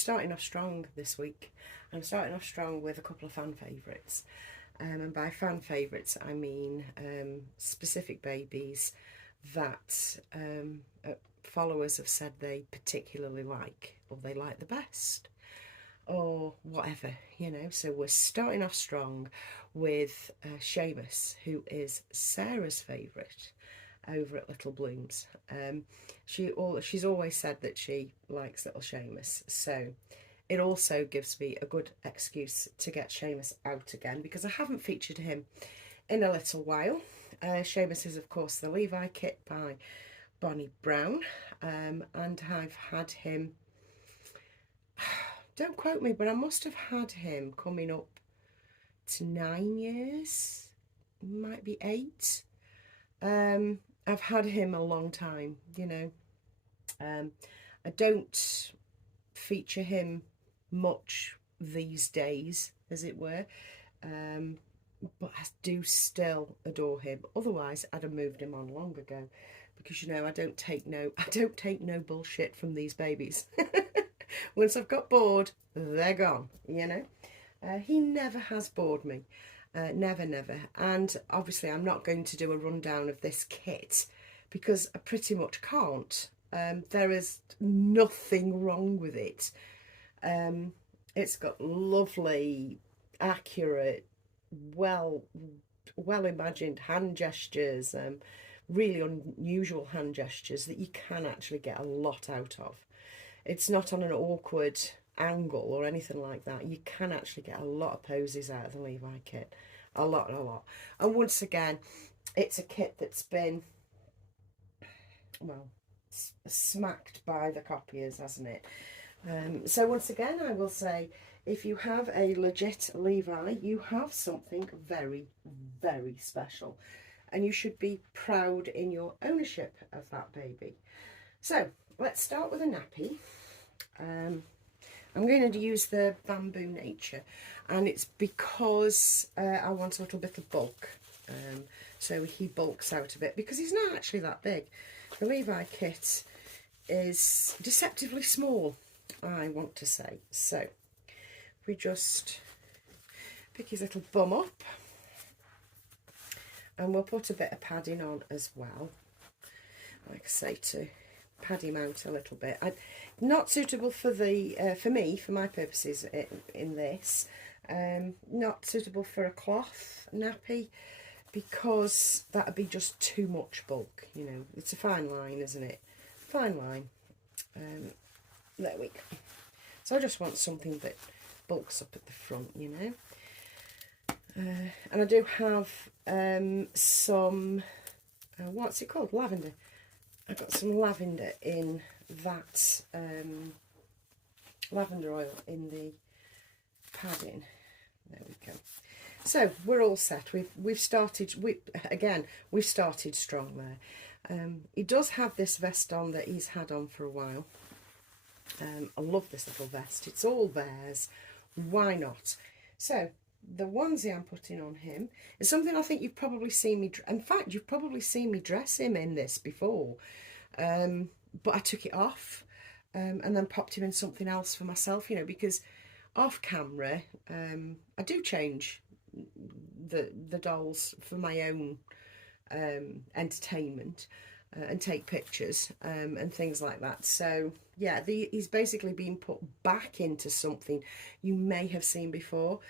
starting off strong this week. I'm starting off strong with a couple of fan favourites. And by fan favourites, I mean specific babies that followers have said they particularly like, or they like the best, or whatever, you know. So we're starting off strong with Sheamus, who is Sarah's favourite over at Little Blooms. She's always said that she likes little Sheamus, so it also gives me a good excuse to get Sheamus out again, because I haven't featured him in a little while. Sheamus is, of course, the Levi kit by Bonnie Brown, and I've had him, don't quote me, but I must have had him coming up to 9 years, might be 8. I've had him a long time, you know. I don't feature him much these days, as it were, but I do still adore him. Otherwise, I'd have moved him on long ago, because, you know, I don't take no bullshit from these babies. Once I've got bored, they're gone, you know. He never has bored me. Never. And obviously I'm not going to do a rundown of this kit, because I pretty much can't. There is nothing wrong with it. It's got lovely, accurate, well imagined hand gestures, really unusual hand gestures that you can actually get a lot out of. It's not on an awkward angle or anything like that. You can actually get a lot of poses out of the Levi kit. A lot. And once again, it's a kit that's been, well, smacked by the copiers, hasn't it? So once again, I will say, if you have a legit Levi, you have something very, very special, and you should be proud in your ownership of that baby. So let's start with a nappy. I'm going to use the Bamboo Nature, and it's because I want a little bit of bulk. So he bulks out a bit, because he's not actually that big. The Levi kit is deceptively small, I want to say. So we just pick his little bum up, and we'll put a bit of padding on as well, like I say, to pad him out a little bit. Not suitable for the for my purposes in this. Not suitable for a cloth nappy, because that would be just too much bulk, you know. It's a fine line, isn't it? Fine line. There we go. So I just want something that bulks up at the front, you know. And I do have some, what's it called? Lavender. I've got some lavender in that, lavender oil in the padding. There we go. So we're all set. We've started. We've started strong there. He does have this vest on that he's had on for a while. I love this little vest. It's all theirs. Why not? So the onesie I'm putting on him is something I think you've probably seen me. In fact, you've probably seen me dress him in this before. But I took it off and then popped him in something else for myself, you know, because off camera I do change the dolls for my own entertainment and take pictures and things like that. So yeah, he's basically been put back into something you may have seen before,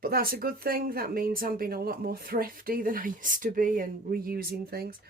but that's a good thing. That means I'm being a lot more thrifty than I used to be and reusing things.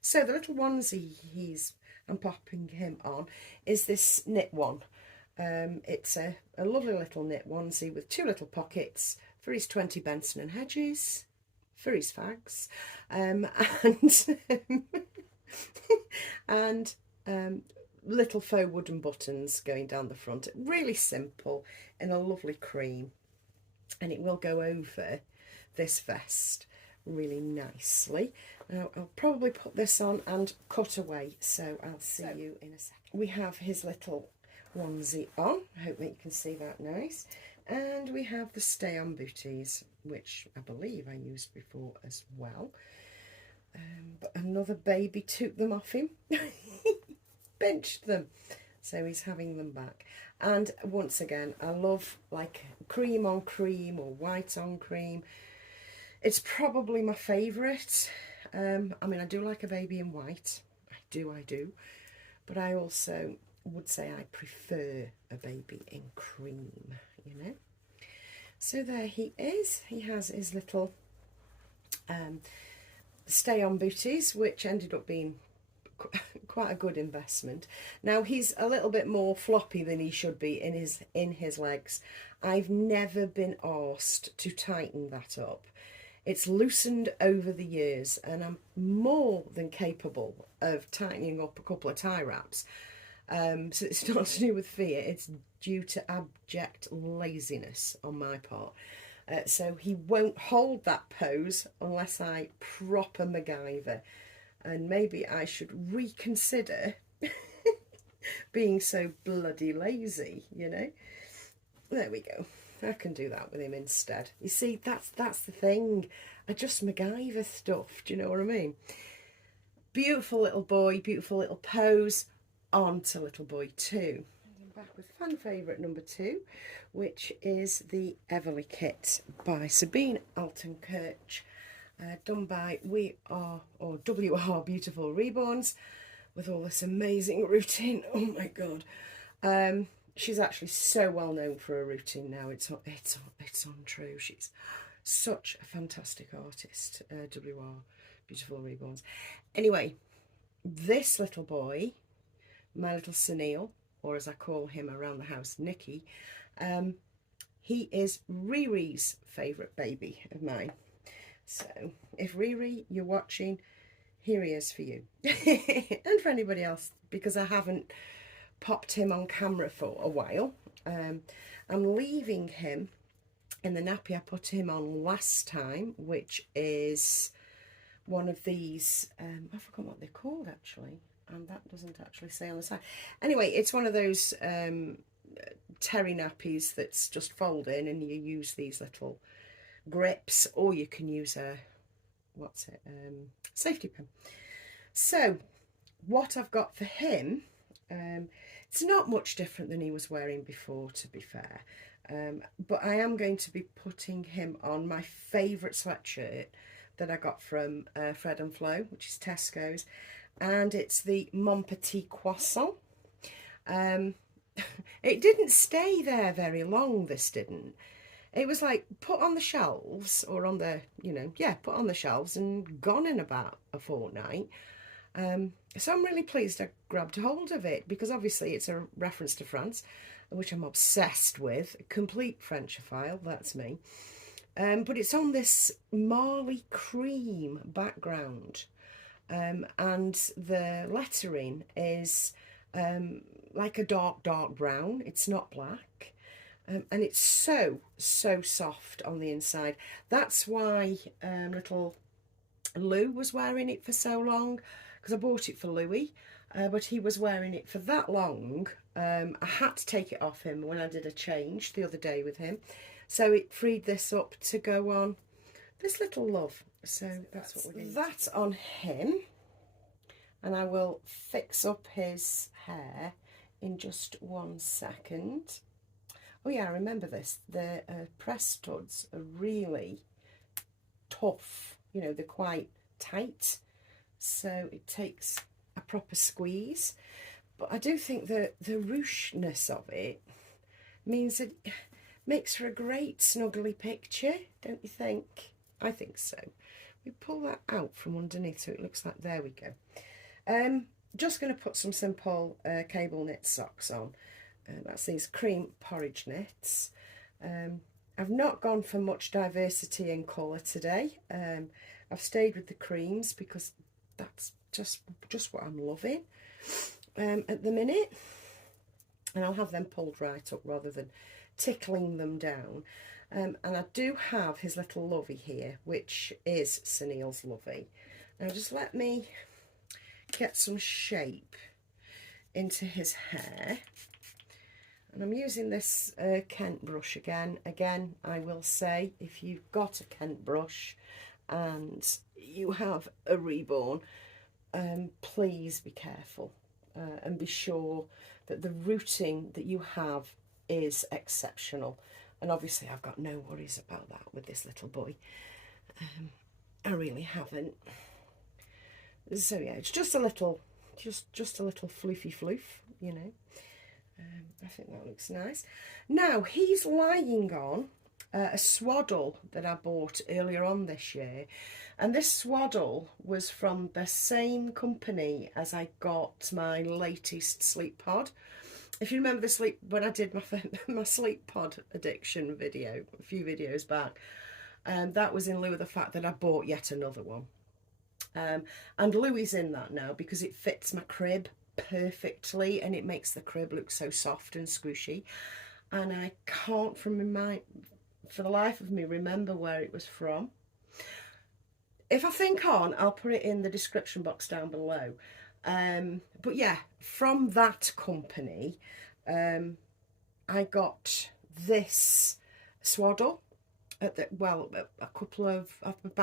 So the little onesie I'm popping him on is this knit one. It's a lovely little knit onesie with 2 little pockets for his 20 Benson and Hedges, for his fags, and little faux wooden buttons going down the front. Really simple, in a lovely cream, and it will go over this vest really nicely. Now I'll probably put this on and cut away, so I'll see you in a second. We have his little onesie on. I hope that you can see that nice. And we have the stay-on booties, which I believe I used before as well. But another baby took them off him. Benched them. So he's having them back. And once again, I love like cream on cream or white on cream. It's probably my favourite. I mean, I do like a baby in white. I do. But I also would say I prefer a baby in cream, you know. So there he is. He has his little stay-on booties, which ended up being quite a good investment. Now he's a little bit more floppy than he should be in his legs. I've never been asked to tighten that up. It's loosened over the years, and I'm more than capable of tightening up a couple of tie wraps. So it's not to do with fear, it's due to abject laziness on my part. So he won't hold that pose unless I proper MacGyver. And maybe I should reconsider being so bloody lazy, you know. There we go. I can do that with him instead. You see, that's the thing. I just MacGyver stuff, do you know what I mean? Beautiful little boy, beautiful little pose. On to little boy 2. I'm back with fan favourite number 2, which is the Everlee kit by Sabine Altenkirch. Done by WR Beautiful Reborns, with all this amazing routine. Oh my god. She's actually so well known for her routine now. It's untrue. She's such a fantastic artist. WR Beautiful Reborns. Anyway, this little boy, my little Sunil, or as I call him around the house, Nicky, he is Riri's favourite baby of mine. So if Riri, you're watching, here he is for you. And for anybody else, because I haven't popped him on camera for a while. I'm leaving him in the nappy I put him on last time, which is one of these, I forgot what they're called actually, and that doesn't actually say on the side. Anyway, it's one of those terry nappies that's just fold in, and you use these little grips, or you can use a safety pin. So what I've got for him, it's not much different than he was wearing before, to be fair, but I am going to be putting him on my favourite sweatshirt that I got from Fred and Flo, which is Tesco's, and it's the Mon Petit Croissant. It didn't stay there very long, this didn't. It was like put on the shelves, or on the, put on the shelves and gone in about a fortnight. So I'm really pleased I grabbed hold of it, because obviously it's a reference to France, which I'm obsessed with. Complete Frenchophile, that's me. But it's on this Marley cream background, and the lettering is like a dark brown. It's not black. And it's so soft on the inside. That's why little Lou was wearing it for so long, because I bought it for Louis, but he was wearing it for that long. I had to take it off him when I did a change the other day with him, so it freed this up to go on this little love. So that's what we're going to do. That's on him, and I will fix up his hair in just 1 second. Oh yeah, I remember this. The press studs are really tough. They're quite tight, so it takes a proper squeeze. But I do think that the rucheness of it means it makes for a great snuggly picture, don't you think? I think so. We pull that out from underneath so it looks like, there we go. Just going to put some simple cable knit socks on. That's these cream porridge knits. I've not gone for much diversity in colour today. I've stayed with the creams because that's just what I'm loving at the minute. And I'll have them pulled right up rather than tickling them down. And I do have his little lovey here, which is Sunil's lovey. Now just let me get some shape into his hair. And I'm using this Kent brush again. Again, I will say, if you've got a Kent brush and you have a Reborn, please be careful and be sure but the rooting that you have is exceptional. And obviously I've got no worries about that with this little boy. I really haven't. So yeah, it's just a little, just a little floofy floof, you know. I think that looks nice. Now he's lying on a swaddle that I bought earlier on this year, and this swaddle was from the same company as I got my latest sleep pod. If you remember when I did my sleep pod addiction video a few videos back, that was in lieu of the fact that I bought yet another one. And Louis in that now because it fits my crib perfectly and it makes the crib look so soft and squishy. And I can't for the life of me remember where it was from. If I think on, I'll put it in the description box down below. But yeah, from that company, I got this swaddle at about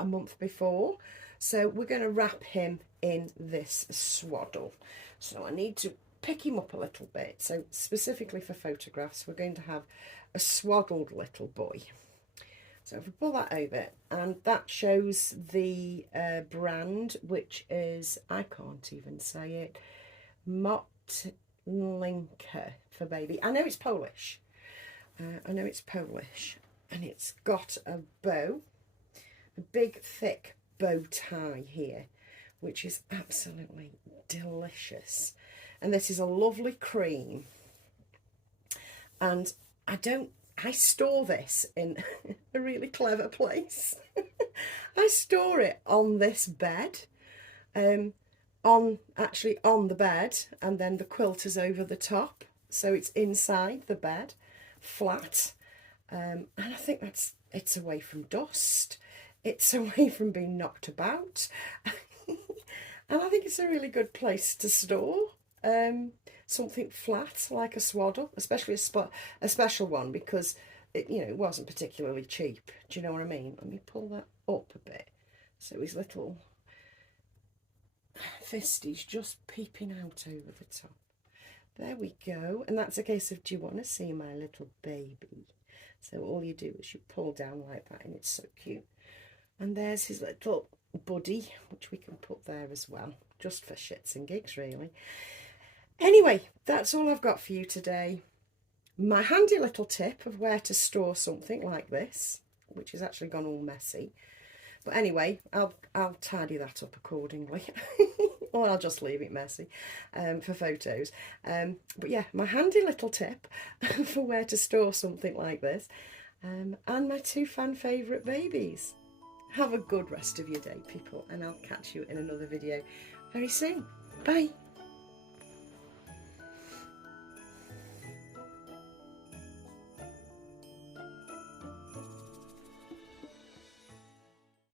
a month before. So we're going to wrap him in this swaddle. So I need to pick him up a little bit. So specifically for photographs, we're going to have a swaddled little boy. So if we pull that over, and that shows the brand, which is, I can't even say it, Motlinka for baby. I know it's Polish. And it's got a bow, a big thick bow tie here, which is absolutely delicious. And this is a lovely cream. And I store this in a really clever place. I store it on this bed, on the bed, and then the quilt is over the top, so it's inside the bed, flat. And I think it's away from dust, it's away from being knocked about, and I think it's a really good place to store something flat like a swaddle, especially a special one, because it wasn't particularly cheap. Do you know what I mean? Let me pull that up a bit so his little fisty's just peeping out over the top. There we go. And that's a case of, do you want to see my little baby? So all you do is you pull down like that, and it's so cute. And there's his little buddy, which we can put there as well, just for shits and gigs really. Anyway, that's all I've got for you today. My handy little tip of where to store something like this, which has actually gone all messy. But anyway, I'll tidy that up accordingly. Or I'll just leave it messy for photos. But yeah, my handy little tip for where to store something like this. And my two fan favourite babies. Have a good rest of your day, people. And I'll catch you in another video very soon. Bye.